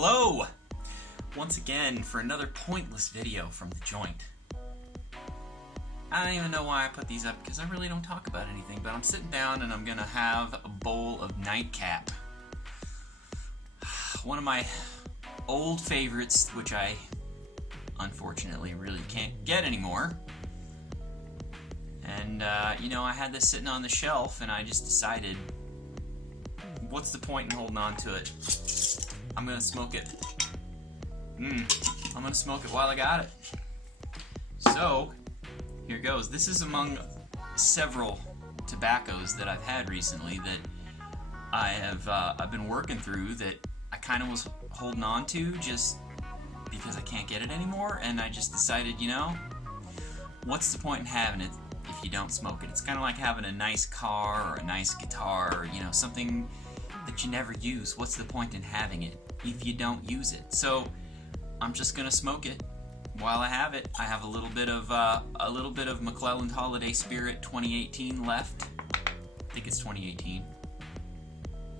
Hello! Once again for another pointless video from the joint. I don't even know why I put these up because I really don't talk about anything, but I'm sitting down and I'm gonna have a bowl of Night Cap. One of my old favorites, which I unfortunately really can't get anymore. And you know, I had this sitting on the shelf and I just decided, what's the point in holding on to it? I'm gonna smoke it. I'm gonna smoke it while I got it. So, here goes. This is among several tobaccos that I've had recently that I've been working through that I kind of was holding on to just because I can't get it anymore, and I just decided, you know, what's the point in having it if you don't smoke it? It's kind of like having a nice car or a nice guitar or, you know, something that you never use. What's the point in having it if you don't use it? So I'm just gonna smoke it while I have it. I have a little bit of McClelland Holiday Spirit 2018 left. I think it's 2018.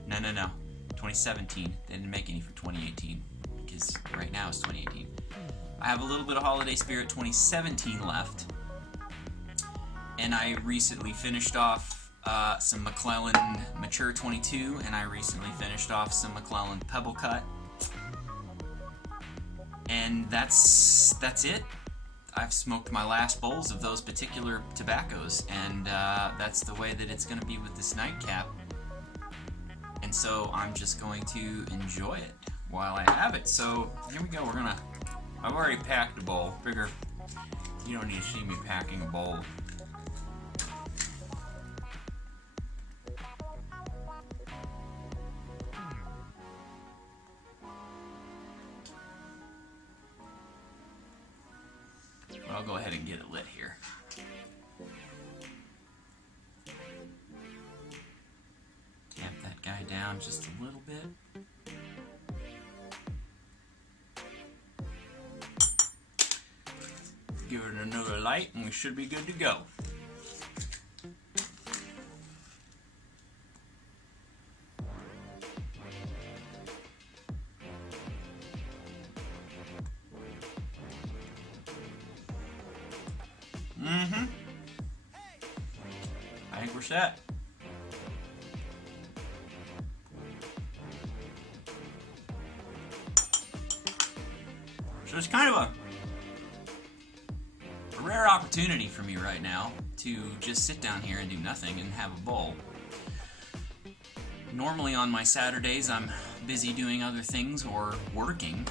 No, 2017. They didn't make any for 2018 because right now it's 2018. I have a little bit of Holiday Spirit 2017 left, and I recently finished off some McClelland Mature 22, and I recently finished off some McClelland Pebble Cut. And that's it. I've smoked my last bowls of those particular tobaccos, and that's the way that it's going to be with this nightcap. And so I'm just going to enjoy it while I have it. So here we go. I've already packed a bowl. Figure you don't need to see me packing a bowl. I'll go ahead and get it lit here. Tamp that guy down just a little bit. Give it another light and we should be good to go. I think we're set. So it's kind of a rare opportunity for me right now to just sit down here and do nothing and have a bowl. Normally on my Saturdays I'm busy doing other things or working,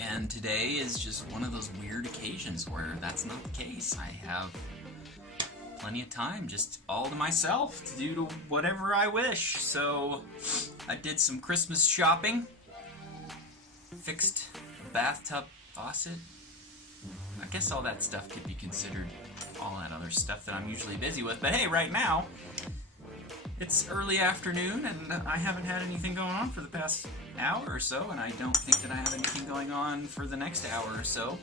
and today is just one of those weird occasions where that's not the case. I have plenty of time just all to myself to do whatever I wish. So I did some Christmas shopping, fixed a bathtub faucet. I guess all that stuff could be considered all that other stuff that I'm usually busy with, but hey, right now it's early afternoon and I haven't had anything going on for the past hour or so, and I don't think that I have anything going on for the next hour or so.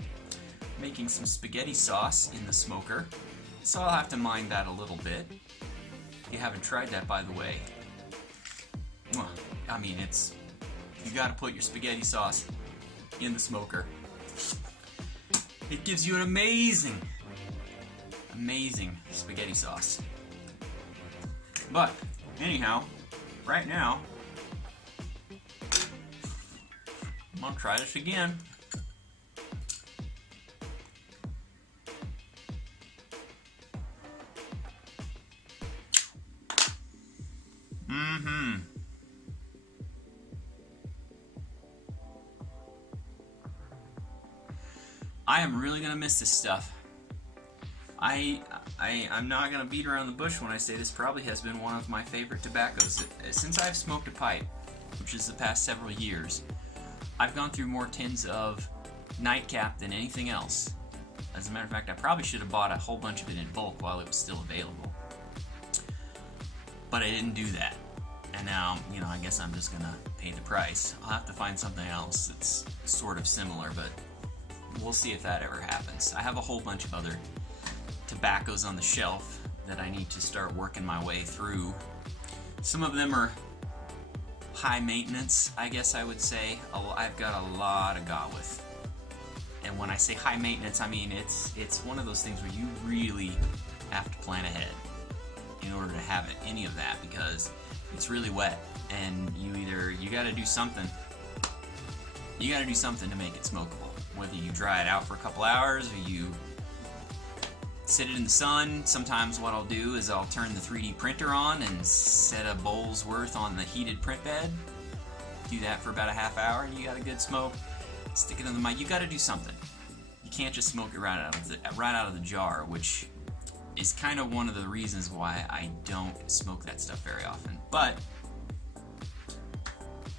Making some spaghetti sauce in the smoker, so I'll have to mind that a little bit. If you haven't tried that, by the way, well, I mean, you gotta put your spaghetti sauce in the smoker. It gives you an amazing spaghetti sauce. But anyhow, right now I'm gonna try this again. I am really gonna miss this stuff. I'm not gonna beat around the bush when I say this probably has been one of my favorite tobaccos. Since I've smoked a pipe, which is the past several years, I've gone through more tins of Nightcap than anything else. As a matter of fact, I probably should have bought a whole bunch of it in bulk while it was still available. But I didn't do that. And now, you know, I guess I'm just gonna pay the price. I'll have to find something else that's sort of similar, but we'll see if that ever happens. I have a whole bunch of other tobaccos on the shelf that I need to start working my way through. Some of them are high maintenance, I guess I would say. I've got a lot of Gawith. And when I say high maintenance, I mean it's one of those things where you really have to plan ahead in order to have any of that, because it's really wet, and you got to do something. You got to do something to make it smokable. Whether you dry it out for a couple hours or you sit it in the sun. Sometimes what I'll do is I'll turn the 3D printer on and set a bowl's worth on the heated print bed. Do that for about a half hour, and you got a good smoke. Stick it in the mic. You got to do something. You can't just smoke it right out of the jar, which is kind of one of the reasons why I don't smoke that stuff very often. But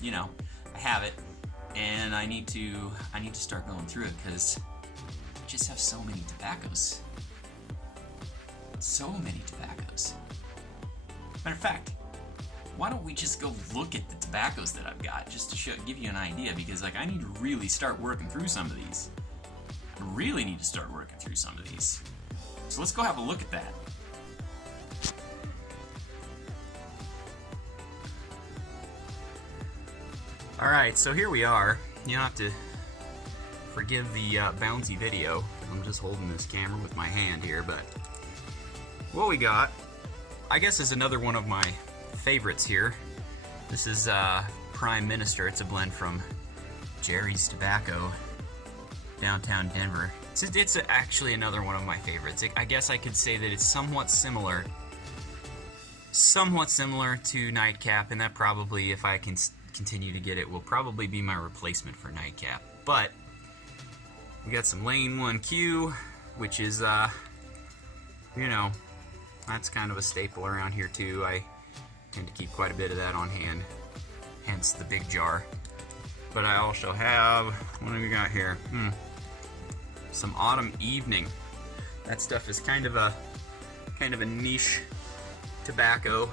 you know, I have it, and I need to start going through it, because I just have so many tobaccos. So many tobaccos. Matter of fact, why don't we just go look at the tobaccos that I've got, just to give you an idea, because like I need to really start working through some of these. I really need to start working through some of these. So let's go have a look at that. Alright, so here we are. You don't have to forgive the bouncy video. I'm just holding this camera with my hand here, but what we got, I guess, is another one of my favorites here. This is Prime Minister. It's a blend from Jerry's Tobacco, downtown Denver. It's actually another one of my favorites. I guess I could say that it's somewhat similar to Night Cap, and that probably, if I can continue to get it, will probably be my replacement for Night Cap. But we got some Lane 1Q, which is, you know, that's kind of a staple around here too. I tend to keep quite a bit of that on hand, hence the big jar. But I also have, what do we got here? Some Autumn Evening. That stuff is kind of a niche tobacco.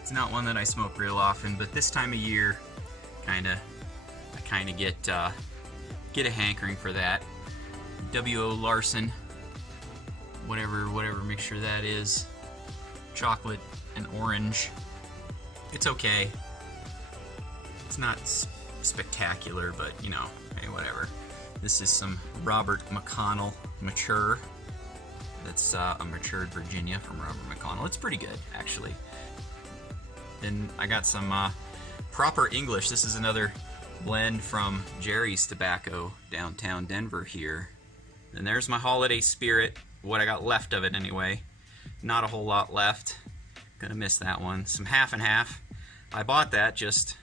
It's not one that I smoke real often, but this time of year, I kind of get a hankering for that. W.O. Larson, whatever mixture that is, chocolate and orange. It's okay. It's not spectacular, but you know, hey, whatever. This is some Robert McConnell Mature. That's a matured Virginia from Robert McConnell. It's pretty good, actually. Then I got some Proper English. This is another blend from Jerry's Tobacco, downtown Denver here. And there's my Holiday Spirit, what I got left of it anyway. Not a whole lot left. Gonna miss that one. Some half and half. I bought that just,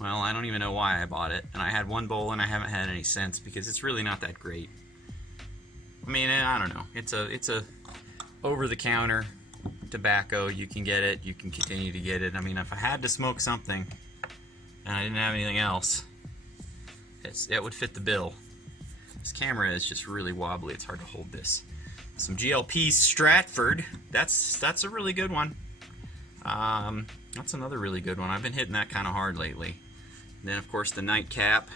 well, I don't even know why I bought it. And I had one bowl and I haven't had any since, because it's really not that great. I mean, I don't know. It's a over-the-counter tobacco. You can get it. You can continue to get it. I mean, if I had to smoke something and I didn't have anything else, it would fit the bill. This camera is just really wobbly. It's hard to hold this. Some GLP Stratford. That's a really good one. That's another really good one. I've been hitting that kind of hard lately. And then, of course, the Night Cap.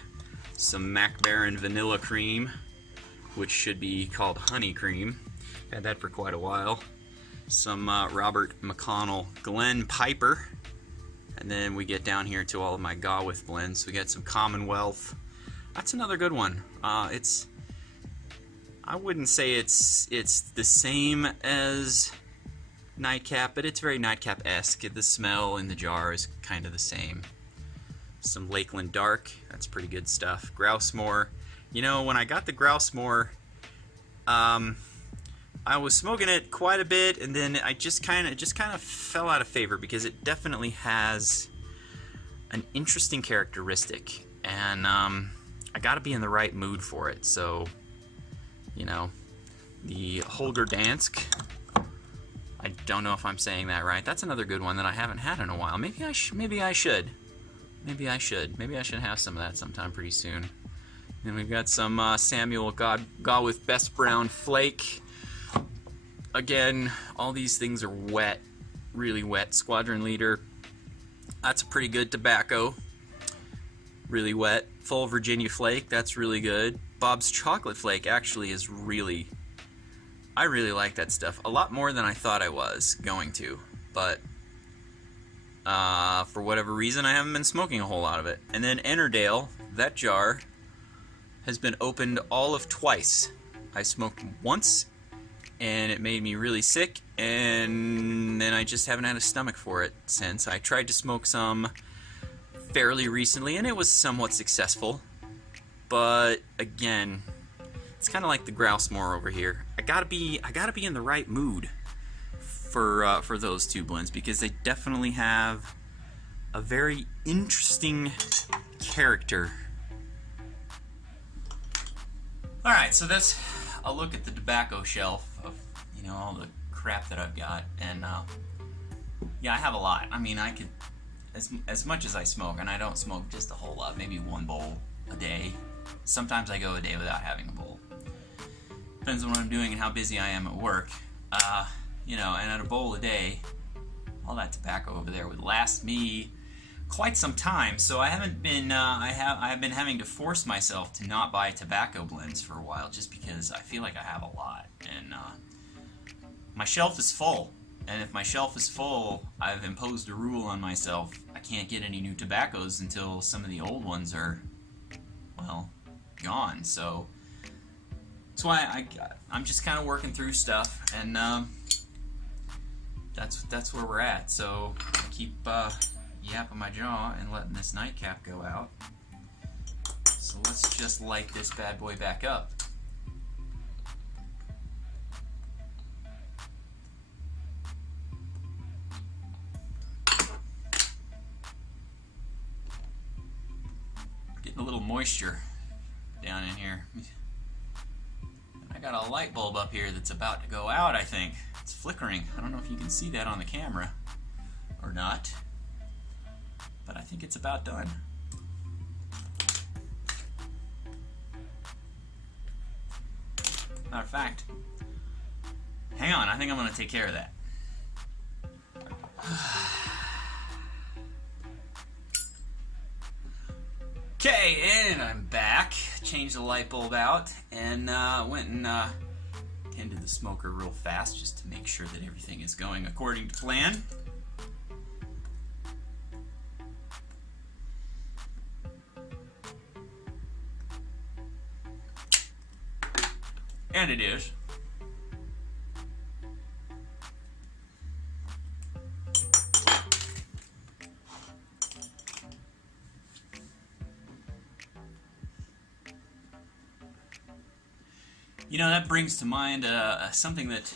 Some Mac Baren Vanilla Cream, which should be called Honey Cream. Had that for quite a while. Some Robert McConnell Glen Piper. And then we get down here to all of my Gawith blends. We got some Commonwealth. That's another good one. I wouldn't say it's the same as Night Cap, but it's very Night Cap-esque. The smell in the jar is kind of the same. Some Lakeland Dark. That's pretty good stuff. Grousemore. You know, when I got the Grousemore, I was smoking it quite a bit, and then I just kind of fell out of favor, because it definitely has an interesting characteristic, and I got to be in the right mood for it. So, you know, the Holger Dansk. I don't know if I'm saying that right. That's another good one that I haven't had in a while. Maybe I should. Maybe I should have some of that sometime pretty soon. Then we've got some Samuel Gawith Best Brown Flake. Again, all these things are wet, really wet. Squadron Leader. That's a pretty good tobacco. Really wet. Full Virginia Flake. That's really good. Bob's Chocolate Flake actually is really... I really like that stuff. A lot more than I thought I was going to. But For whatever reason, I haven't been smoking a whole lot of it. And then Ennerdale, that jar, has been opened all of twice. I smoked once, and it made me really sick, and then I just haven't had a stomach for it since. I tried to smoke some fairly recently, and it was somewhat successful. But again, it's kind of like the grouse more over here. I gotta be in the right mood for those two blends, because they definitely have a very interesting character. Alright, so that's a look at the tobacco shelf of, you know, all the crap that I've got. And yeah, I have a lot. I mean, I could, as much as I smoke, and I don't smoke just a whole lot, maybe one bowl a day. Sometimes I go a day without having a bowl. Depends on what I'm doing and how busy I am at work. You know, and at a bowl a day, all that tobacco over there would last me quite some time. So I haven't been, I've been having to force myself to not buy tobacco blends for a while, just because I feel like I have a lot, and my shelf is full. And if my shelf is full, I've imposed a rule on myself: I can't get any new tobaccos until some of the old ones are, well, gone. So that's why I'm just kind of working through stuff, and that's where we're at. So I keep yapping my jaw and letting this nightcap go out. So let's just light this bad boy back up. Getting a little moisture down in here. I got a light bulb up here that's about to go out, I think. It's flickering. I don't know if you can see that on the camera or not, but I think it's about done. Matter of fact, hang on, I think I'm going to take care of that. Okay, and I'm back. Changed the light bulb out, and went and tended the smoker real fast just to make sure that everything is going according to plan. And it is. You know, that brings to mind something that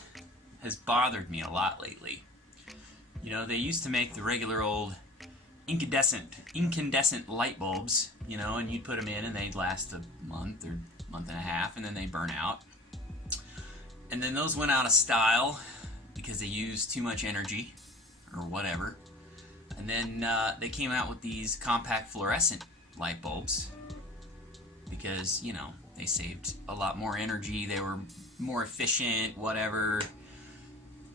has bothered me a lot lately. You know, they used to make the regular old incandescent light bulbs, you know, and you'd put them in and they'd last a month or month and a half, and then they burn out. And then those went out of style because they used too much energy or whatever. And then they came out with these compact fluorescent light bulbs because, you know, they saved a lot more energy, they were more efficient, whatever,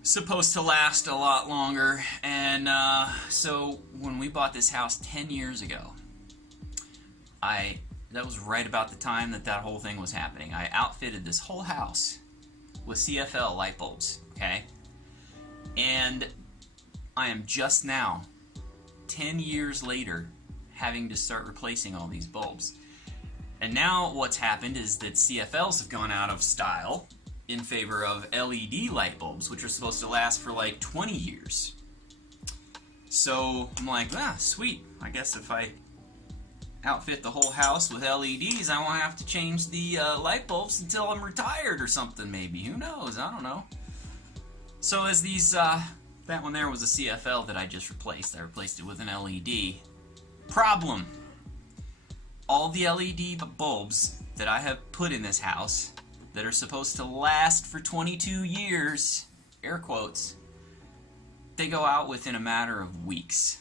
supposed to last a lot longer. And so when we bought this house 10 years ago, that was right about the time that whole thing was happening. I outfitted this whole house with CFL light bulbs, okay? And I am just now, 10 years later, having to start replacing all these bulbs. And now what's happened is that CFLs have gone out of style in favor of LED light bulbs, which are supposed to last for like 20 years. So I'm like, sweet. I guess if I outfit the whole house with LEDs, I won't have to change the light bulbs until I'm retired or something, maybe. Who knows? I don't know. So as these, that one there was a CFL that I just replaced. I replaced it with an LED. Problem. All the LED bulbs that I have put in this house that are supposed to last for 22 years, air quotes, they go out within a matter of weeks.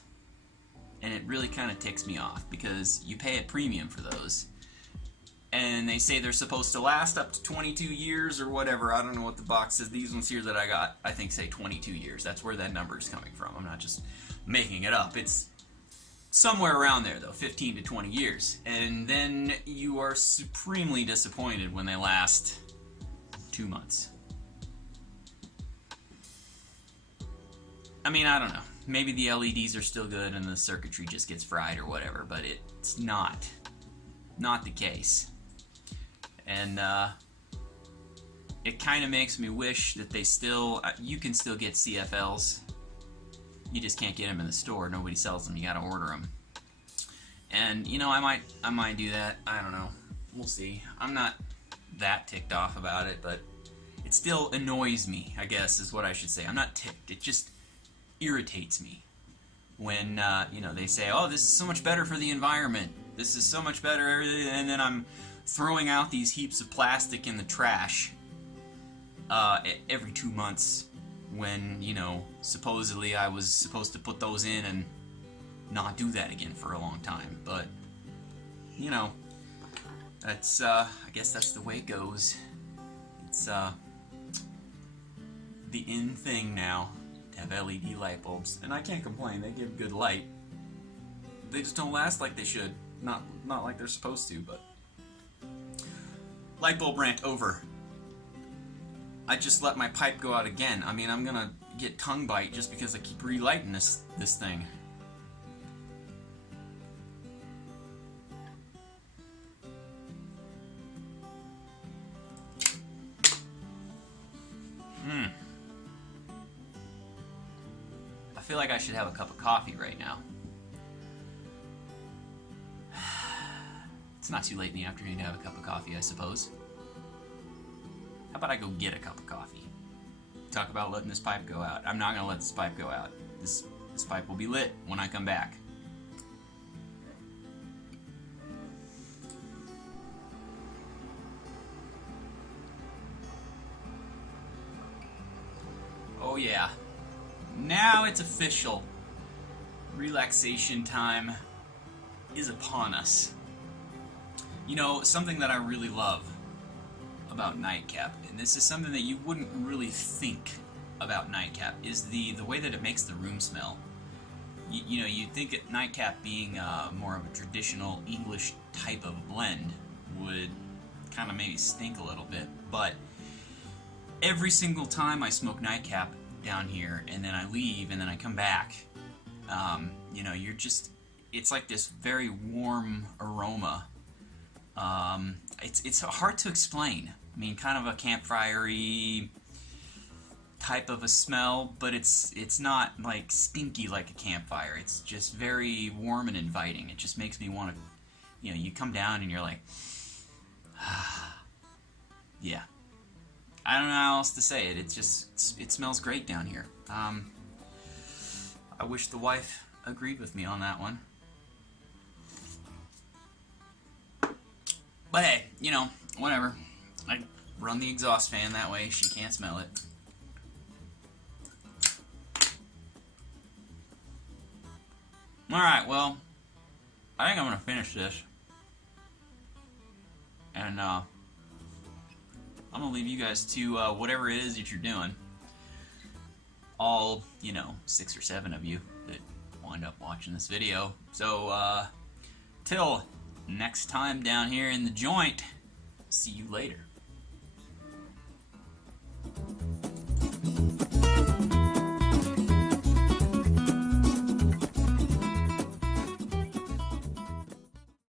And it really kind of ticks me off because you pay a premium for those. And they say they're supposed to last up to 22 years or whatever. I don't know what the box says. These ones here that I got, I think, say 22 years. That's where that number is coming from. I'm not just making it up. It's somewhere around there, though, 15 to 20 years. And then you are supremely disappointed when they last 2 months. I mean, I don't know. maybe the LEDs are still good and the circuitry just gets fried or whatever, but it's not the case. And it kind of makes me wish that they still, you can still get CFLs. You just can't get them in the store. Nobody sells them. You got to order them. And you know, I might do that. I don't know. We'll see. I'm not that ticked off about it, but it still annoys me, I guess is what I should say. I'm not ticked. It just irritates me when you know, they say, "Oh, this is so much better for the environment. This is so much better," and then I'm throwing out these heaps of plastic in the trash every 2 months when, you know, supposedly I was supposed to put those in and not do that again for a long time. But you know, that's I guess that's the way it goes. It's the in thing now to have LED light bulbs, and I can't complain. They give good light. They just don't last like they should. Not like they're supposed to. But light bulb rant over. I just let my pipe go out again. I mean, I'm gonna get tongue bite just because I keep relighting this thing. I feel like I should have a cup of coffee right now. It's not too late in the afternoon to have a cup of coffee, I suppose. How about I go get a cup of coffee? Talk about letting this pipe go out. I'm not going to let this pipe go out. This pipe will be lit when I come back. Oh yeah. Now it's official. Relaxation time is upon us. You know, something that I really love about Night Cap, and this is something that you wouldn't really think about Night Cap, is the way that it makes the room smell. You know, you'd think that Night Cap being more of a traditional English type of blend would kind of maybe stink a little bit, but every single time I smoke Night Cap down here, and then I leave, and then I come back, you know, it's like this very warm aroma. It's hard to explain. I mean, kind of a campfire-y type of a smell, but it's not like stinky like a campfire. It's just very warm and inviting. It just makes me want to, you know, you come down and you're like, yeah. I don't know how else to say it. It smells great down here. I wish the wife agreed with me on that one. But hey, you know, whatever. I run the exhaust fan that way she can't smell it. Alright, well, I think I'm going to finish this. And I'm going to leave you guys to whatever it is that you're doing. All, you know, 6 or 7 of you that wind up watching this video. So, till next time down here in the joint, see you later.